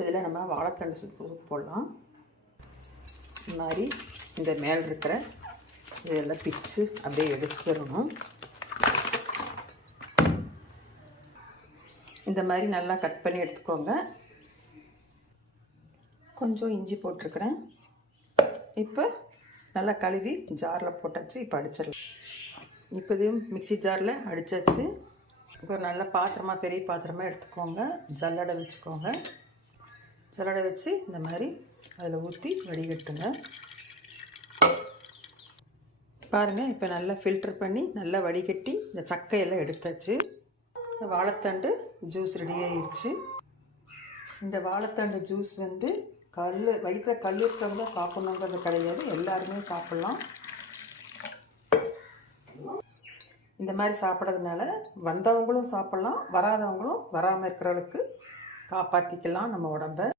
இதில் நம்ம வாழைத்தண்டு சூப்பு போடலாம். இந்த மாதிரி இந்த மேல் இருக்கிற இதெல்லாம் பிச்சு அப்படியே எடுத்துடணும். இந்த மாதிரி நல்லா கட் பண்ணி எடுத்துக்கோங்க. கொஞ்சம் இஞ்சி போட்டிருக்கிறேன். இப்போ நல்லா கழுவி ஜாரில் போட்டாச்சு. இப்போ அடிச்சிடலாம். இப்போ இதையும் மிக்சி ஜாரில் அடித்தாச்சு. இப்போ ஒரு நல்ல பாத்திரமாக பெரிய பாத்திரமாக எடுத்துக்கோங்க. ஜல்லடை வச்சுக்கோங்க. ஜல்லடை வச்சு இந்த மாதிரி அதில் ஊற்றி வடிகட்டுங்க. பாருங்கள், இப்போ நல்லா ஃபில்டர் பண்ணி நல்லா வடிகட்டி இந்த சக்கையெல்லாம் எடுத்தாச்சு. வாழைத்தண்டு ஜூஸ் ரெடி ஆயிடுச்சு. இந்த வாழைத்தண்டு ஜூஸ் வயிற்றில் கல் இருக்கிறவங்க சாப்பிட்ணுங்கிறது கிடையாது, எல்லாருமே சாப்பிட்லாம். இந்த மாதிரி சாப்பிட்றதுனால வந்தவங்களும் சாப்பிட்லாம், வராதவங்களும் வராமல் இருக்கிறவங்களுக்கு காப்பாற்றிக்கலாம் நம்ம உடம்ப.